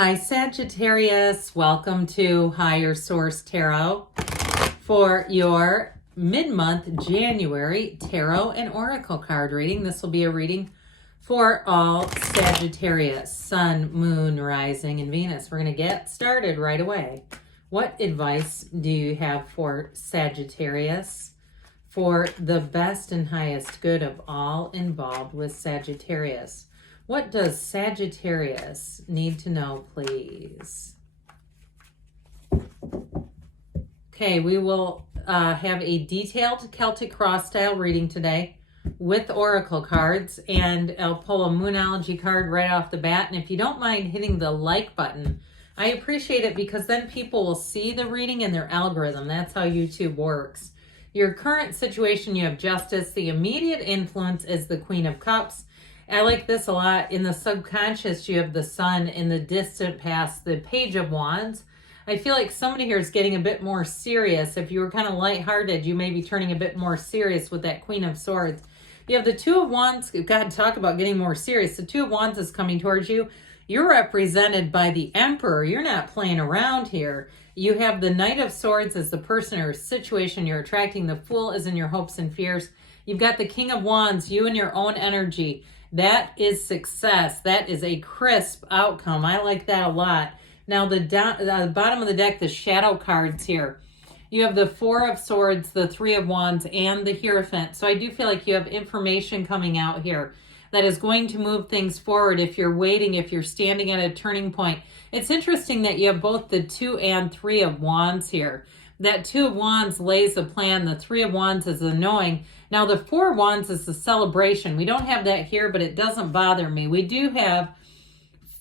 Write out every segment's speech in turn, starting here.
Hi Sagittarius, welcome to Higher Source Tarot for your mid-month January tarot and oracle card reading. This will be a reading for all Sagittarius, Sun, Moon, Rising, and Venus. We're going to get started right away. What advice do you have for Sagittarius for the best and highest good of all involved with Sagittarius? What does Sagittarius need to know, please? Okay, we will have a detailed Celtic cross style reading today with oracle cards, and I'll pull a Moonology card right off the bat. And if you don't mind hitting the like button, I appreciate it, because then people will see the reading in their algorithm. That's how YouTube works. Your current situation, you have Justice. The immediate influence is the Queen of Cups. I like this a lot. In the subconscious, you have the Sun. In the distant past, the Page of Wands. I feel like somebody here is getting a bit more serious. If you were kind of lighthearted, you may be turning a bit more serious with that Queen of Swords. You have the Two of Wands. God, talk about getting more serious. The Two of Wands is coming towards you. You're represented by the Emperor. You're not playing around here. You have the Knight of Swords as the person or situation you're attracting. The Fool is in your hopes and fears. You've got the King of Wands, you and your own energy. That is success. That is a crisp outcome. I like that a lot. Now, the bottom of the deck, the shadow cards here. You have the Four of Swords, the Three of Wands, and the Hierophant. So I do feel like you have information coming out here that is going to move things forward if you're waiting, if you're standing at a turning point. It's interesting that you have both the Two and Three of Wands here. That Two of Wands lays the plan. The Three of Wands is the knowing. Now, the Four of Wands is the celebration. We don't have that here, but it doesn't bother me. We do have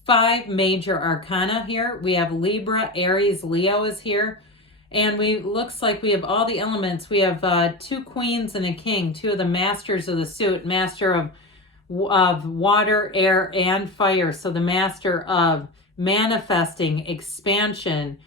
5 major arcana here. We have Libra, Aries, Leo is here. And looks like we have all the elements. We have 2 queens and a king, 2 of the masters of the suit, master of water, air, and fire. So the master of manifesting, expansion,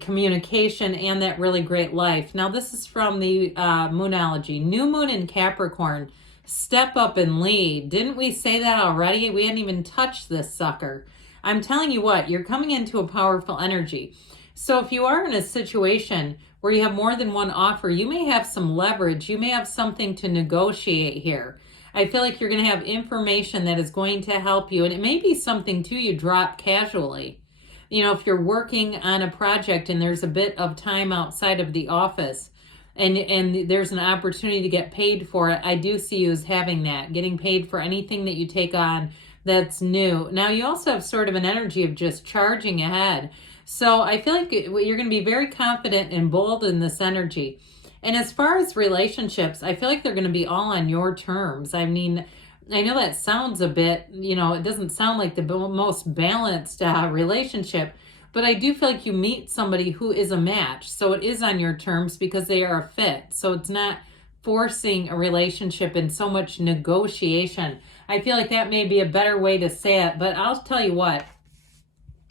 communication, and that really great life. Now, this is from the Moonology. New moon in Capricorn. Step up and lead. Didn't we say that already? We hadn't even touched this sucker. I'm telling you what, you're coming into a powerful energy. So if you are in a situation where you have more than one offer, you may have some leverage. You may have something to negotiate here. I feel like you're going to have information that is going to help you. And it may be something, too, you drop casually. You know, if you're working on a project and there's a bit of time outside of the office and there's an opportunity to get paid for it, I do see you as having that, getting paid for anything that you take on that's new. Now, you also have sort of an energy of just charging ahead. So I feel like you're going to be very confident and bold in this energy. And as far as relationships, I feel like they're going to be all on your terms. I mean, I know that sounds a bit, it doesn't sound like the most balanced relationship, but I do feel like you meet somebody who is a match. So it is on your terms because they are a fit. So it's not forcing a relationship and so much negotiation. I feel like that may be a better way to say it, but I'll tell you what,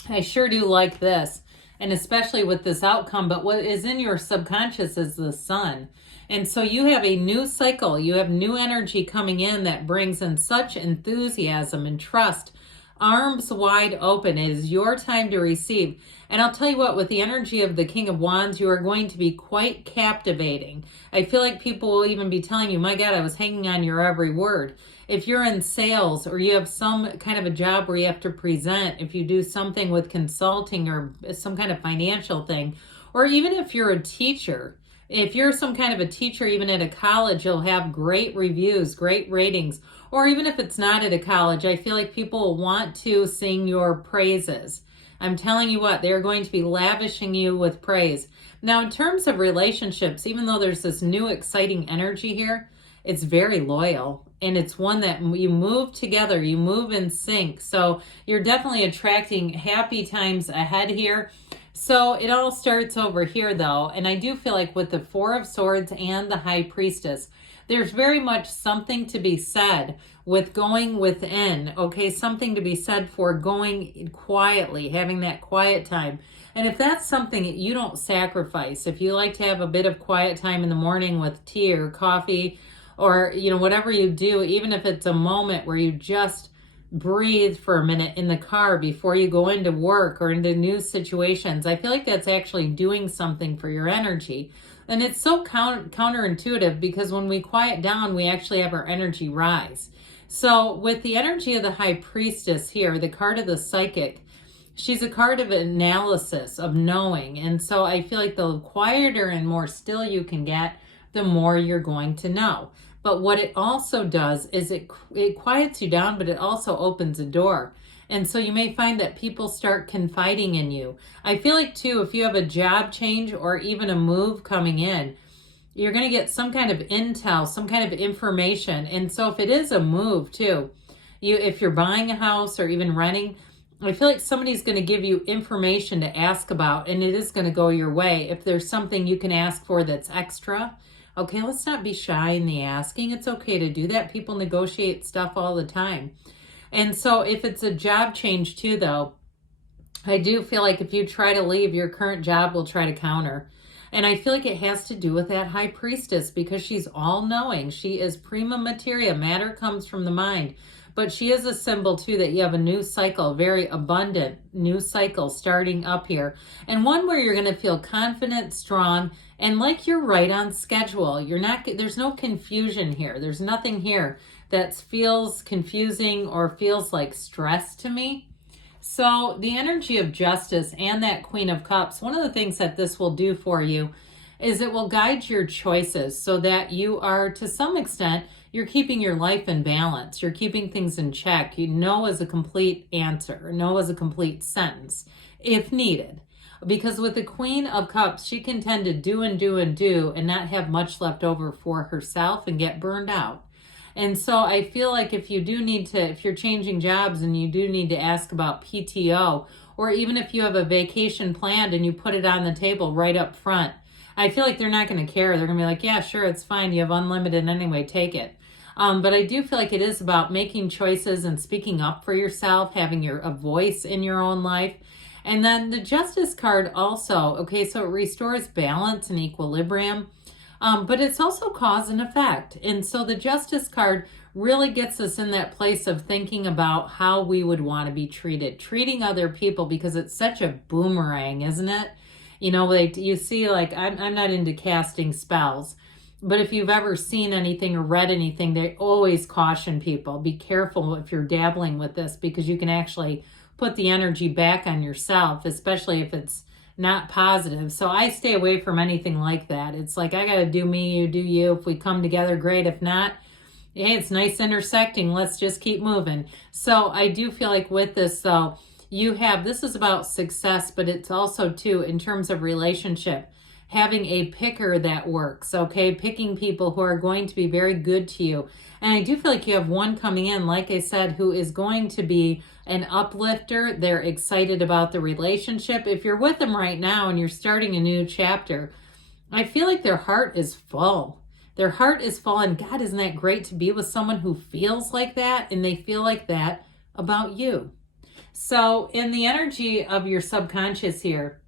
I sure do like this, and especially with this outcome. But what is in your subconscious is the Sun. And so you have a new cycle. You have new energy coming in that brings in such enthusiasm and trust. Arms wide open. It is your time to receive. And I'll tell you what, with the energy of the King of Wands, you are going to be quite captivating. I feel like people will even be telling you, my God, I was hanging on your every word. If you're in sales or you have some kind of a job where you have to present, if you do something with consulting or some kind of financial thing, or even if you're a teacher, if you're some kind of a teacher, even at a college, you'll have great reviews, great ratings. Or even if it's not at a college, I feel like people will want to sing your praises. I'm telling you what, they're going to be lavishing you with praise. Now, in terms of relationships, even though there's this new exciting energy here, it's very loyal. And it's one that you move together, you move in sync. So you're definitely attracting happy times ahead here. So it all starts over here, though. And I do feel like with the Four of Swords and the High Priestess, there's very much something to be said with going within, okay? Something to be said for going quietly, having that quiet time. And if that's something that you don't sacrifice, if you like to have a bit of quiet time in the morning with tea or coffee or, whatever you do, even if it's a moment where you just breathe for a minute in the car before you go into work or into new situations. I feel like that's actually doing something for your energy. And it's so counterintuitive because when we quiet down, we actually have our energy rise. So with the energy of the High Priestess here, the card of the Psychic, she's a card of analysis, of knowing. And so I feel like the quieter and more still you can get, the more you're going to know. But what it also does is it quiets you down, but it also opens a door. And so you may find that people start confiding in you. I feel like too, if you have a job change or even a move coming in, you're going to get some kind of intel, some kind of information. And so if it is a move too, if you're buying a house or even renting, I feel like somebody's going to give you information to ask about, and it is going to go your way. If there's something you can ask for that's extra, okay, let's not be shy in the asking. It's okay to do that. People negotiate stuff all the time. And so if it's a job change too, though, I do feel like if you try to leave, your current job will try to counter. And I feel like it has to do with that High Priestess because she's all-knowing. She is prima materia. Matter comes from the mind. But she is a symbol, too, that you have a new cycle, very abundant new cycle starting up here. And one where you're going to feel confident, strong, and like you're right on schedule. There's no confusion here. There's nothing here that feels confusing or feels like stress to me. So the energy of Justice and that Queen of Cups, one of the things that this will do for you is it will guide your choices so that you are, to some extent, you're keeping your life in balance. You're keeping things in check. No is a complete answer. No is a complete sentence if needed. Because with the Queen of Cups, she can tend to do and do and do and not have much left over for herself and get burned out. And so I feel like if you're changing jobs and you do need to ask about PTO, or even if you have a vacation planned and you put it on the table right up front, I feel like they're not going to care. They're going to be like, yeah, sure, it's fine. You have unlimited anyway, take it. But I do feel like it is about making choices and speaking up for yourself, having a voice in your own life. And then the Justice card also, okay, so it restores balance and equilibrium, but it's also cause and effect. And so the Justice card really gets us in that place of thinking about how we would want to be treating other people, because it's such a boomerang, isn't it? You know, like you see, like I'm not into casting spells, but if you've ever seen anything or read anything, they always caution people, be careful if you're dabbling with this, because you can actually put the energy back on yourself, especially if it's not positive. So I stay away from anything like that. It's like, I got to do me, you do you. If we come together, great. If not, hey, it's nice intersecting. Let's just keep moving. So I do feel like with this, though, this is about success, but it's also too, in terms of relationship, having a picker that works, okay? Picking people who are going to be very good to you. And I do feel like you have one coming in, like I said, who is going to be an uplifter. They're excited about the relationship. If you're with them right now and you're starting a new chapter, I feel like their heart is full. Their heart is full, and God, isn't that great to be with someone who feels like that and they feel like that about you? So in the energy of your subconscious here,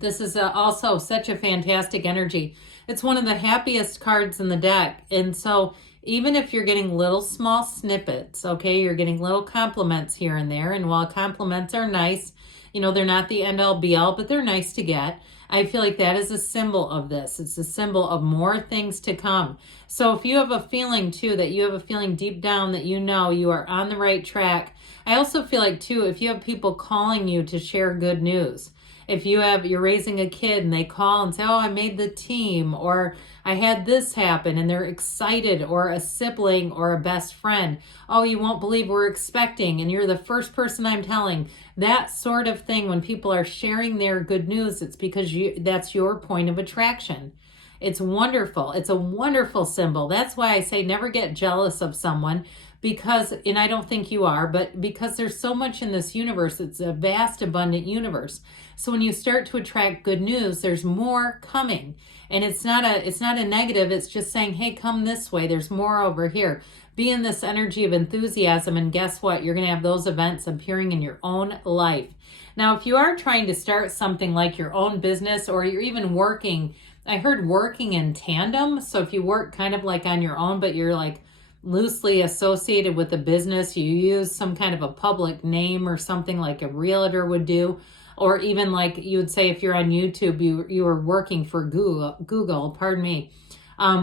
this is also such a fantastic energy. It's one of the happiest cards in the deck. And so even if you're getting little small snippets, okay, you're getting little compliments here and there. And while compliments are nice, you know, they're not the end all be all, but they're nice to get. I feel like that is a symbol of this. It's a symbol of more things to come. So if you have a feeling too, that you have a feeling deep down that you know you are on the right track. I also feel like too, if you have people calling you to share good news, if you're raising a kid and they call and say, oh, I made the team, or I had this happen, and they're excited, or a sibling or a best friend, oh, you won't believe we're expecting, and you're the first person I'm telling, that sort of thing. When people are sharing their good news, it's because that's your point of attraction. It's wonderful. It's a wonderful symbol. That's why I say never get jealous of someone, because, and I don't think you are, but because there's so much in this universe. It's a vast, abundant universe. So when you start to attract good news, there's more coming. And it's not a negative. It's just saying, hey, come this way. There's more over here. Be in this energy of enthusiasm. And guess what? You're going to have those events appearing in your own life. Now, if you are trying to start something like your own business, or you're even working, I heard working in tandem. So if you work kind of like on your own, but you're like loosely associated with a business. You use some kind of a public name or something like a realtor would do. Or even like you would say if you're on YouTube, you were working for Google, pardon me.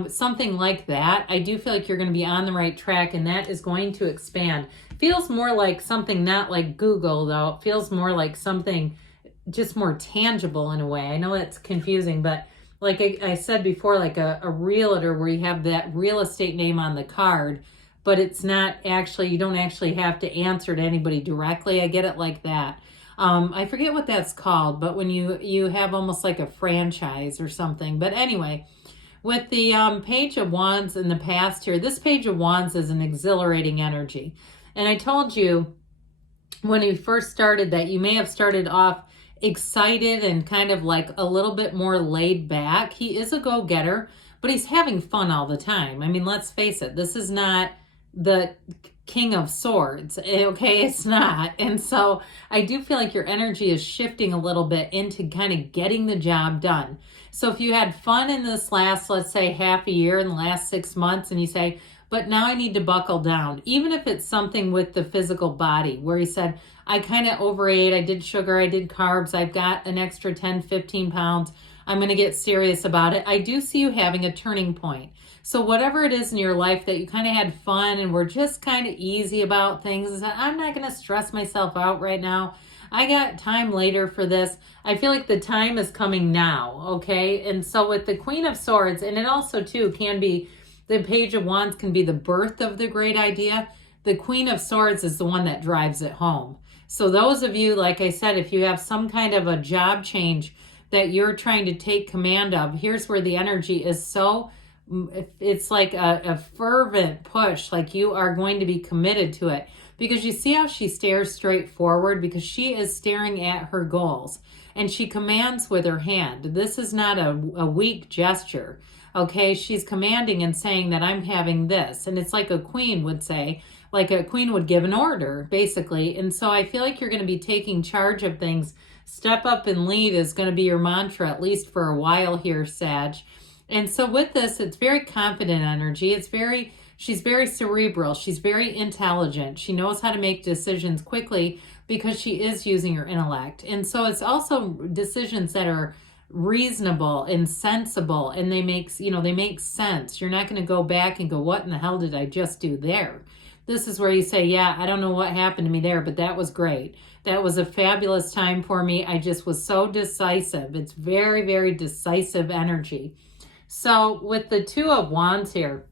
Something like that. I do feel like you're going to be on the right track, and that is going to expand. Feels more like something not like Google, though. It feels more like something just more tangible in a way. I know it's confusing, but like I said before, like a realtor where you have that real estate name on the card, but it's not actually, you don't actually have to answer to anybody directly. I get it like that. I forget what that's called, but when you have almost like a franchise or something. But anyway, with the Page of Wands in the past here, this Page of Wands is an exhilarating energy. And I told you when we first started that you may have started off excited and kind of like a little bit more laid back. He is a go-getter, but he's having fun all the time. I mean, let's face it, this is not the King of Swords, okay? It's not. And so I do feel like your energy is shifting a little bit into kind of getting the job done. So if you had fun in this last, let's say half a year, in the last 6 months, and you say, but now I need to buckle down, even if it's something with the physical body where he said, I kind of overate, I did sugar, I did carbs, I've got an extra 10, 15 pounds, I'm going to get serious about it. I do see you having a turning point. So whatever it is in your life that you kind of had fun and were just kind of easy about things, I'm not going to stress myself out right now. I got time later for this. I feel like the time is coming now, okay? And so with the Queen of Swords, and it also too can be, the Page of Wands can be the birth of the great idea. The Queen of Swords is the one that drives it home. So those of you, like I said, if you have some kind of a job change that you're trying to take command of, here's where the energy is so, it's like a fervent push, like you are going to be committed to it. Because you see how she stares straight forward, because she is staring at her goals and she commands with her hand. This is not a weak gesture. Okay, she's commanding and saying that I'm having this. And it's like a queen would say, like a queen would give an order, basically. And so I feel like you're going to be taking charge of things. Step up and lead is going to be your mantra, at least for a while here, Sag. And so with this, it's very confident energy. She's very cerebral. She's very intelligent. She knows how to make decisions quickly because she is using her intellect. And so it's also decisions that are reasonable and sensible, and they make sense. You're not going to go back and go, what in the hell did I just do there? This is where you say, yeah, I don't know what happened to me there, but that was great. That was a fabulous time for me. I just was so decisive. It's very, very decisive energy. So with the Two of Wands here,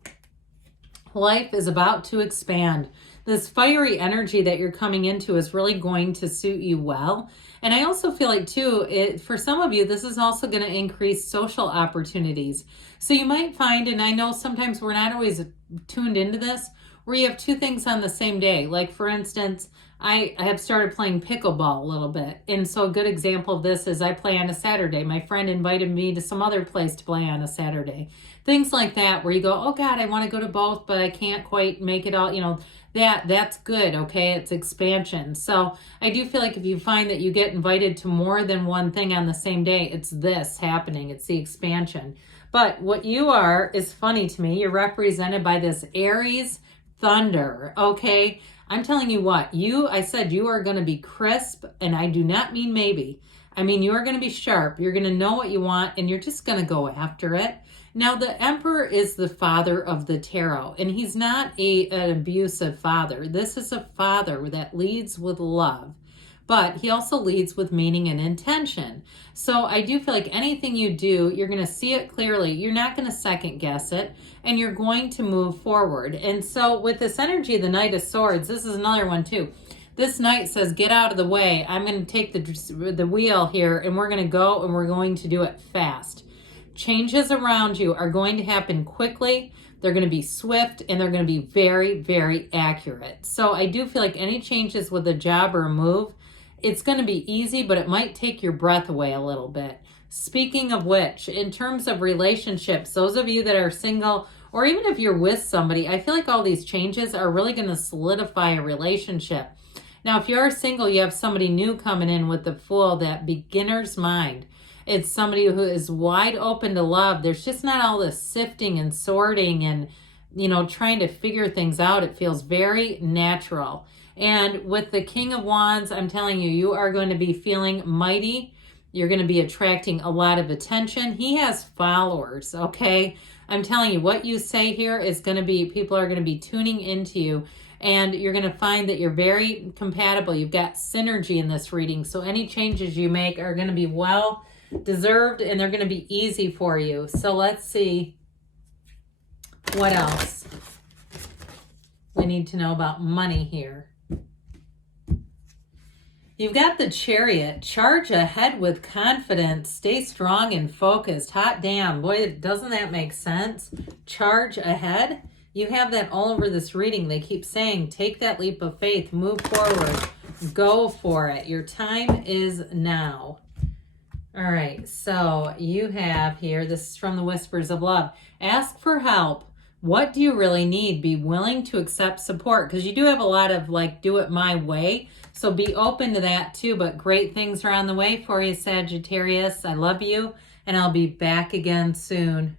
life is about to expand. This fiery energy that you're coming into is really going to suit you well. And I also feel like too, for some of you, this is also going to increase social opportunities. So you might find, and I know sometimes we're not always tuned into this, where you have two things on the same day. Like for instance, I have started playing pickleball a little bit. And so a good example of this is I play on a Saturday. My friend invited me to some other place to play on a Saturday. Things like that where you go, oh God, I want to go to both, but I can't quite make it all, that's good, okay? It's expansion. So I do feel like if you find that you get invited to more than one thing on the same day, it's this happening. It's the expansion. But what you are is funny to me. You're represented by this Aries thunder, okay? I'm telling you what, I said you are going to be crisp, and I do not mean maybe. I mean, you are going to be sharp. You're going to know what you want, and you're just going to go after it. Now, the Emperor is the father of the tarot, and he's not an abusive father. This is a father that leads with love, but he also leads with meaning and intention. So I do feel like anything you do, you're going to see it clearly. You're not going to second guess it, and you're going to move forward. And so with this energy, the Knight of Swords, this is another one too. This knight says, get out of the way. I'm going to take the wheel here, and we're going to go, and we're going to do it fast. Changes around you are going to happen quickly. They're going to be swift, and they're going to be very, very accurate. So I do feel like any changes with a job or a move, it's going to be easy, but it might take your breath away a little bit. Speaking of which, in terms of relationships, those of you that are single, or even if you're with somebody, I feel like all these changes are really going to solidify a relationship. Now, if you're single, you have somebody new coming in with the Fool, that beginner's mind. It's somebody who is wide open to love. There's just not all this sifting and sorting and trying to figure things out. It feels very natural. And with the King of Wands, I'm telling you, you are going to be feeling mighty. You're going to be attracting a lot of attention. He has followers, okay? I'm telling you, what you say here is going to be, people are going to be tuning into you. And you're going to find that you're very compatible. You've got synergy in this reading. So any changes you make are going to be well deserved, and they're going to be easy for you. So let's see what else we need to know about money here. You've got the Chariot. Charge ahead with confidence. Stay strong and focused. Hot damn. Boy, doesn't that make sense? Charge ahead. You have that all over this reading. They keep saying, take that leap of faith. Move forward. Go for it. Your time is now. All right. So you have here, this is from the Whispers of Love. Ask for help. What do you really need? Be willing to accept support, because you do have a lot of like, do it my way. So be open to that too, but great things are on the way for you, Sagittarius. I love you, and I'll be back again soon.